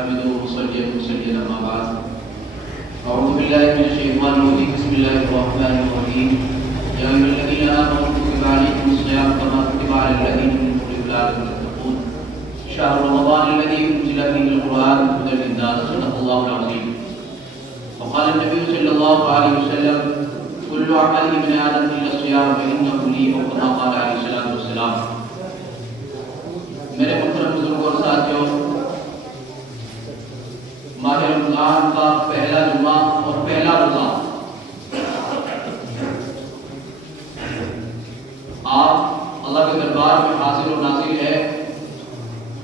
حمده وصلي وسلم أما بعد أعوذ بالله من الشيطان الرجيم بسم الله الرحمن الرحيم يا أيها الذين آمنوا كتب عليكم الصيام كما كتب على الذين من قبلكم لعلكم تتقون شهر رمضان الذي أنزل فيه القرآن هدى للناس صدق الله العظيم وقال النبي صلى الله عليه وسلم كل عمل ابن آدم إلا الصيام فإنه لي أو كما قال عليه الصلاة والسلام. میرے محترم بزرگوں اور ساتھیوں، ماہ رمضان کا پہلا جمعہ اور پہلا روزہ آپ اللہ کے دربار میں حاضر و ناظر ہے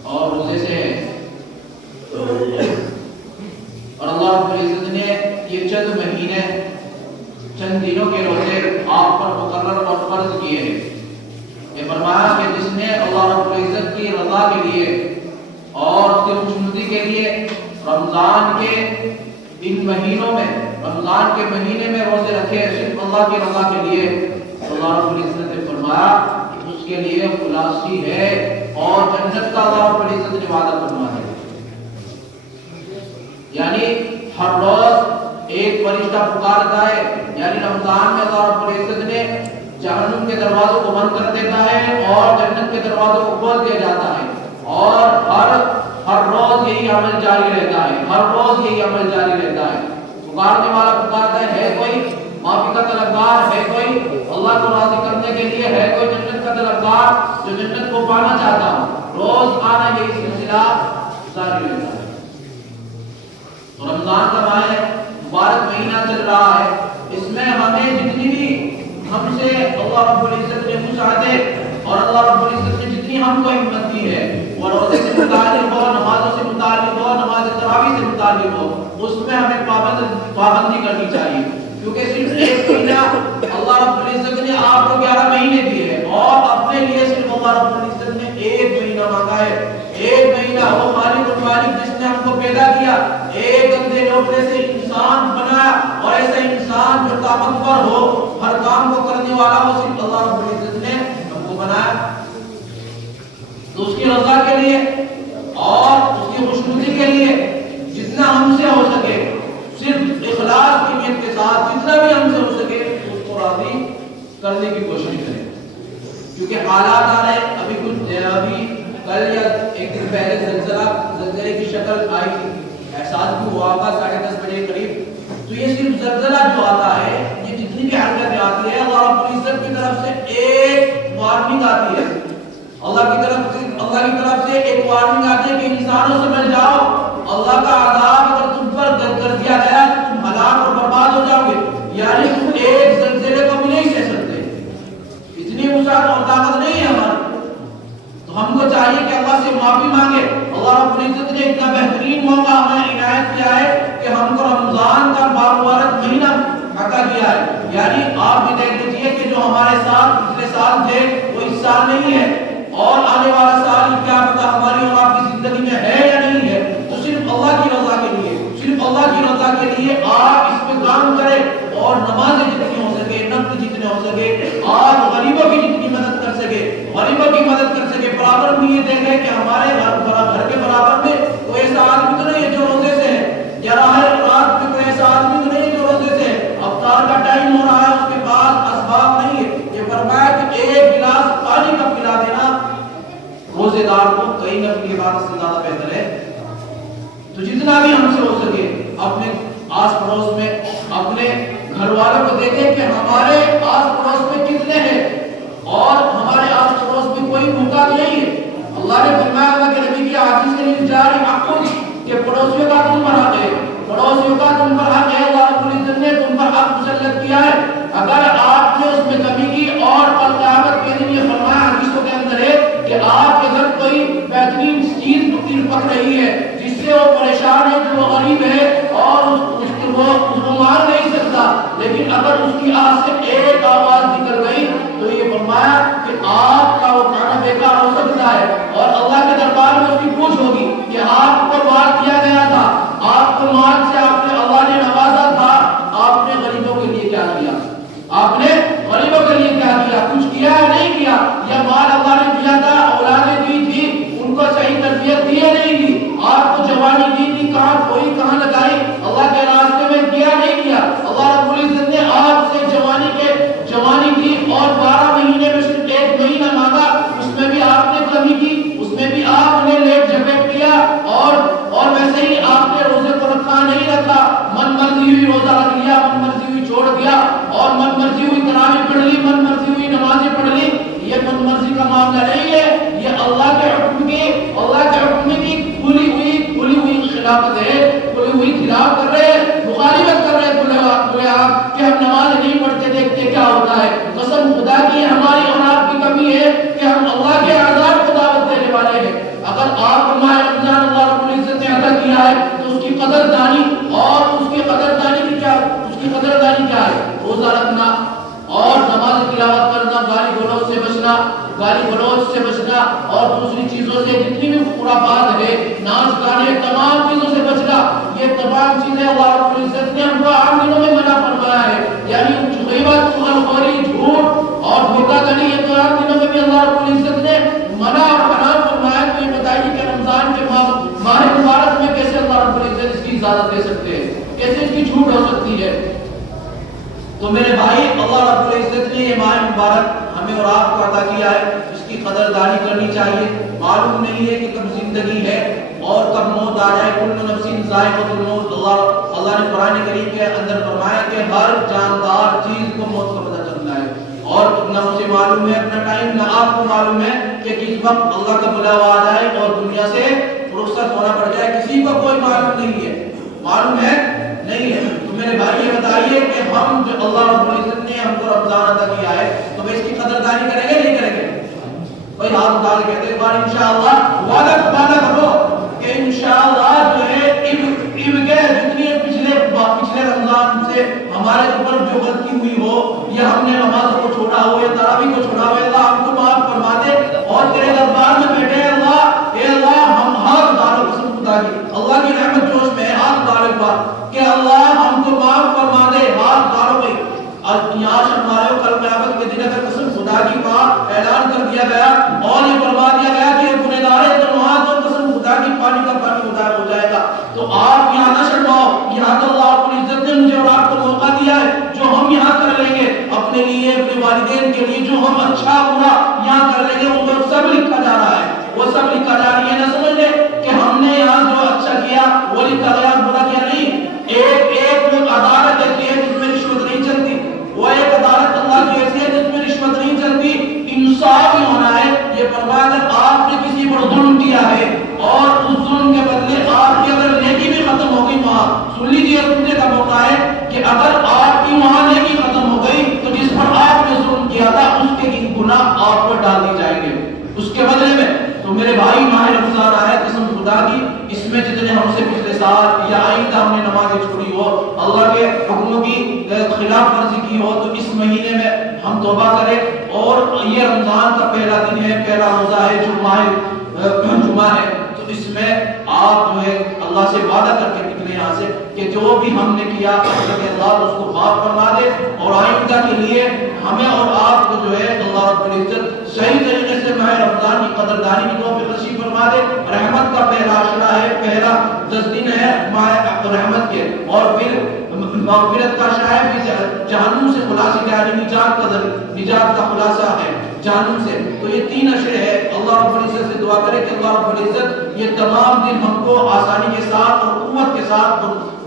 اور روزے سے ہے، اور اللہ رب العزت نے یہ چند مہینے چند دنوں کے روزے آپ پر مقرر اور فرض کیے ہیں. یہ فرمایا کہ جس نے اللہ رب العزت کی رضا کے لیے اور اس کی خوشنودی کے لیے رمضان کے ان مہینوں میں رمضان کے مہینے میں روزے رکھے صرف اللہ کی رضا کے لیے، اللہ رب العزت نے فرمایا کہ اس کے لیے خلاصی ہے اور جنت کا اللہ رب العزت نے وعدہ فرمایا ہے. یعنی ہر روز ایک فرشتہ پکارتا ہے، یعنی رمضان میں اللہ رب العزت نے جہنم کے دروازوں کو بند کر دیتا ہے اور جنت کے دروازوں کو کھول دیا جاتا ہے، اور ہر روز یہی عمل جاری رہتا ہے، ہر روز یہی عمل جاری رہتا ہے. پکارنے والا پکارتا ہے کوئی معافی کا طلبگار، ہے کوئی اللہ کو راضی کرنے کے لیے، ہے کوئی جنت کا طلبگار جو جنت کو پانا چاہتا ہو. روز آنا یہی سلسلہ جاری رہتا ہے. رمضان کا ماہ مبارک مہینہ چل رہا ہے، اس میں ہمیں جتنی بھی ہم سے اللہ رب العزت نے مساعدے اور اللہ رب العزت نے جتنی ہم کو ہمت دی ہے، وہ روزے سے متعلق ہو، نمازوں سے متعلق ہو، نماز تراویح سے متعلق ہو، اس میں ہمیں پابندی کرنی چاہیے. کیونکہ صرف ایک مہینہ اللہ رب العزت نے آپ کو 11 مہینے دیے ہیں، اور اپنے لیے صرف اللہ رب العزت نے ایک مہینہ مانگا ہے. ایک مہینہ وہ خالق المالک جس نے ہم کو پیدا کیا، ایک گندے لوٹے سے انسان بنایا، اور ایسا انسان جو طاقتور ہو، ہر کام کو کرنے والا ہو، صرف اللہ رب العزت نے ہم کو بنایا. تو اس کی رضا کے لیے اور اس کی خوشنودی کے لیے جتنا ہم سے ہو سکے، صرف اخلاص کی نیت کے ساتھ جتنا بھی ہم سے ہو سکے اس کو راضی کرنے کی کوشش کریں. کیونکہ حالات آ رہے، ابھی کل یا ایک دن پہلے زلزلے کی شکل آئی تھی، احساس بھی ہوا ہوگا 10:30 بجے قریب. تو یہ صرف زلزلہ جو آتا ہے، یہ جتنی بھی حرکتیں آتی ہے، اللہ رب العزت کی طرف سے ایک وارننگ آتی ہے. اللہ کی طرف سے ایک وارننگ آتی ہے کہ انسانوں سے بچ جاؤ، اللہ کا عذاب اگر تم پر کر دیا گیا تو تم ہلاک اور برباد ہو جاؤ گے. یعنی تم ایک زلزلے کو بھی نہیں سہ سکتے، اتنی وسعت اور طاقت نہیں ہے ہماری. تو ہم کو چاہیے کہ اللہ سے معافی مانگے. اللہ رب العزت نے اتنا بہترین موقع ہمیں عنایت کیا ہے کہ ہم کو رمضان کا بامبارک مہینہ عطا کیا ہے. یعنی آپ بھی دیکھ لیجیے کہ جو ہمارے ساتھ پچھلے سال تھے وہ اس سال نہیں ہے، اور آنے والا سال کیا پتہ ہماری اور آپ کی زندگی میں ہے یا نہیں ہے. تو صرف اللہ کی رضا کے لیے، صرف اللہ کی رضا کے لیے آپ اس پہ کام کریں، اور نمازیں جتنی ہو سکے، نفل جتنے ہو سکے، آپ غریبوں کی جتنی مدد کر سکے غریبوں کی مدد کر سکے. برابر بھی یہ دیکھیں کہ ہمارے گھر کے برابر میں کوئی ایسا آدمی تو نہیں ہے جو روزے سے ہے، یا رات میں کوئی ایسا آدمی تو نہیں ہے جو روزے سے ہے. افطار کا ٹائم ہو رہا ہے، اس کے بعد اسباب نہیں ہے. یہ فرمایا کہ ایک گلاس پانی کا پلا دینا روزے دار کو کئی نفل کی عبادت سے زیادہ بہتر ہے. تو جتنا بھی ہم سے ہو سکے اپنے آس پڑوس میں، اپنے گھر والوں کو دیکھیں کہ ہمارے آس پڑوس میں کتنے ہیں، اور ہمارے آس پڑوس میں کوئی بھوکا نہیں ہے. اللہ نے فرمایا اللہ کے نبی کی حدیث سے جاری حقوں کہ پڑوسیوں کا تم پر حق ہے، پڑوسیوں کا تم پر حق ہے. اللہ رب العزت نے تم پر حق مسلط کیا ہے. اگر آپ نے اس میں کمی کی، اور کل قیامت کے دن یہ فرمایا حدیثوں کے اندر ہے کہ آپ کے گھر کوئی بہترین چیز پک رہی ہے جس سے وہ پریشان ہے، جو وہ غریب ہے اور وہ مار نہیں سکتا، لیکن اگر اس کی آنکھ سے ایک آواز نکل گئی تو یہ فرمایا کہ آپ کا وہ کھانا بیکار ہو سکتا ہے، اور اللہ کے دربار میں اس کی پوچھ ہوگی کہ آپ کو مال دیا گیا تھا، آپ کو مال سے آپ نے اللہ نے نوازا تھا، آپ نے غریبوں کے لیے کیا کیا؟ آپ نے غریبوں کے لیے کیا کیا؟ کچھ کیا یا نہیں کیا؟ یا مال اللہ نے دیا تھا، اولادیں دی تھی، ان کو صحیح تربیت دی یا نہیں دی؟ آپ کو جوانی دی خلاف کر رہے ہیں، مخالفت کر رہے ہیں کھلے عام کہ ہم نماز نہیں پڑھتے، دیکھتے کیا ہوتا ہے۔ قسم خدا کی ہماری اور آپ کی کمی ہے کہ ہم اللہ کے عذاب کو دعوت دینے والے ہیں۔ اگر آپ کو ماہ رمضان اللہ رب العزت نے عطا کیا ہے تو اس کی قدردانی اور اس کی قدردانی کیا ہے؟ روزہ رکھنا اور نماز تلاوت کرنا، گالی گلوچ سے بچنا اور دوسری چیزوں سے جتنی بھی خرافات ہے، ناچ گانے، تمام چیزوں سے بچنا، یہ تمام چیزیں اللہ رب العزت نے ہم کو عام دنوں میں منع فرمایا ہے۔ یعنی غیبت، چغلخوری، جھوٹ اور دھوکہ دہی، یہ تو عام دنوں میں بھی اللہ رب العزت نے منع اور حرام فرمایا۔ تو یہ بتائیے کہ رمضان کے ماہ مبارک میں کیسے اللہ رب العزت اس کی اجازت دے سکتے ہیں، کیسے اس کی چھوٹ ہو سکتی ہے؟ تو میرے بھائی، اللہ رب العزت نے یہ ماہ مبارک ہمیں اور آپ کو عطا کیا ہے، اس کی قدردانی کرنی چاہیے۔ معلوم نہیں ہے کہ کب زندگی ہے اور کب موت آ جائے۔ کل نفس ذائقۃ الموت، اللہ نے قرآن کریم کے اندر فرمایا کہ ہر جاندار چیز کو موت کا پتہ چلتا ہے، اور نہ مجھے معلوم ہے اپنا ٹائم، نہ آپ کو معلوم ہے کہ کس وقت اللہ کا بلاوا آ جائے اور دنیا سے رخصت ہونا پڑ جائے۔ کسی کو کوئی معلوم نہیں ہے، معلوم ہے نہیں ہے۔ تو میرے بھائی یہ بتائیے کہ ہم جو اللہ رب العزت نے ہم کو رمضان عطا کیا ہے تو اس کی قدردانی کریں گے نہیں کریں گے؟ بھائی ہاتھ اٹھا کے کہتے ہیں بار انشاءاللہ وعدہ کرو کہ انشاءاللہ جو ہے جتنی پچھلے رمضان سے ہمارے اوپر جو غلطی ہوئی ہو یا ہم نے نمازوں کو چھوڑا ہو یا تراویح کو چھوڑا ہو، اللہ ہم کو معاف فرما دے اور تیرے دربار میں بیٹھے ہیں۔ اے اللہ ہم ہاتھ ڈالو، قسم خدا کی اللہ کی رحمت جوش میں ہاتھ ڈالو ایک بار کہ اللہ ہم کو معاف فرما دے، ہاتھ ڈالو بھائی۔ آج یہاں ہمارے کل قیامت کے دن اگر قسم خدا کی بات اعلان کر دیا گیا اور یہ فرما دیا گیا کہ گنہگار ہے تو وہاں تو قسم خدا کی پانی کا پانی ادھار ہو جائے گا۔ تو آپ یہاں نہ شرماؤ، یہاں تو اللہ رب العزت نے مجھے اور آپ کو موقع دیا ہے جو ہم یہاں کر لیں گے اپنے لیے، اپنے والدین کے لیے، جو ہم اچھا برا یہاں کر لیں گے وہ سب لکھا جا رہا ہے، وہ سب لکھا جا رہی ہے۔ نہ سمجھ لے کہ ہم نے یہاں جو اچھا کیا وہ لکھا گیا، برا کیا نہیں۔ ایک وہ عدالت ایسی ہے جس میں رشوت نہیں چلتی، وہ ایک عدالت اللہ کی ایسی ہے جس میں رشوت نہیں چلتی، انصاف ہی ہونا ہے۔ یہ فرمایا اگر آپ نے کسی پر ظلم کیا ہے اور اس ظلم کے بدلے آپ کی اگر نیکی بھی ختم ہو گئی، وہاں سن لیجیے، سننے کا موقع ہے کہ اگر آپ کی وہاں نیکی ختم ہو گئی تو جس پر آپ نے ظلم کیا تھا اس کے گناہ آپ پر ڈال دی جائیں گے اس کے بدلے میں۔ تو میرے بھائی ماہ رمضان آیا، قسم خدا کی اس میں جتنے ہم سے پچھلے سال یا آئندہ ہم نے نمازیں چھوڑی ہو، اللہ کے حکموں کی خلاف ورزی کی ہو، تو اس مہینے میں ہم توبہ کریں۔ اور یہ رمضان کا پہلا دن ہے، پہلا روزہ ہے، جمعہ ہے، تو اس میں آپ جو ہے اللہ سے وعدہ کر کے نکلے یہاں سے کہ جو بھی ہم نے کیا اللہ اس کو معاف فرما دے، اور آئندہ کے لیے ہمیں اور آپ کو جو ہے اللہ رب العزت صحیح طریقے سے ماہ رمضان کی قدردانی کی توفیق نصیب فرما دے۔ رحمت کا پہلا عشرہ ہے، پہلا 10 دن ہے ماہ رحمت کے، اور پھر مغفرت کا عشرہ ہے، پھر جہنم سے خلاصی کا یعنی نجات کا خلاصہ ہے جہنم سے۔ تو یہ 3 عشرے ہیں۔ اللہ رب العزت سے دعا کرے کہ اللہ رب العزت یہ تمام دن ہم کو آسانی کے ساتھ اور قوت کے ساتھ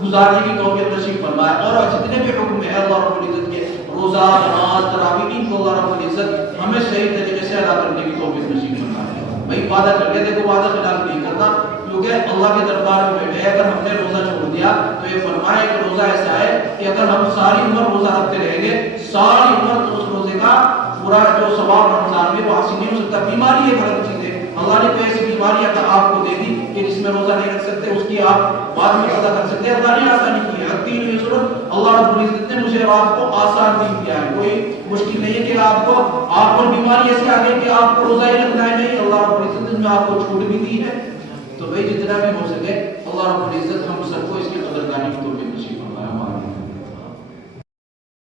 گزارنے کی توفیق نصیب فرمائے، اور جتنے بھی حکم ہے اللہ رب العزت کے، روزہ، نماز، تراویح، ان کو اللہ رب العزت ہمیں صحیح طریقے سے ادا کرنے کی توفیق نصیب فرمائے۔ بھائی وعدہ کر کے دیکھو، وعدہ خلاف نہیں کرنا، کیونکہ اللہ کے دربار میں بیٹھے اگر ہم نے روزہ چھوڑ دیا تو یہ فرمایا کہ روزہ ایسا ہے کہ اگر ہم ساری عمر روزہ رکھتے رہیں گے، ساری عمر تو اس روزے کا پورا جو ثواب رمضان میں وہ حاصل نہیں ہو سکتا۔ بیماری ایک الگ چیز ہے، اللہ نے تو ایسی بیماری اگر آپ کو دے دی کہ جس میں روزہ نہیں رکھ سکتے، اس کی آپ بعد میں قضا کر سکتے ہیں، اللہ نے آسانی کی ہے۔ اللہ رب العزت نے مجھے اور آپ کو آسان دین دیا ہے، کوئی مشکل نہیں ہے کہ آپ کو بیماری ایسی آ گئی کہ آپ کو روزہ ہی رکھنا ہے، نہیں، اللہ رب العزت نے آپ کو چھوٹ بھی دی ہے۔ تو بھائی جتنا بھی ہو سکے اللہ رب العزت ہم سب کو اس کی قدردانی کی توفیق نصیب فرمائے۔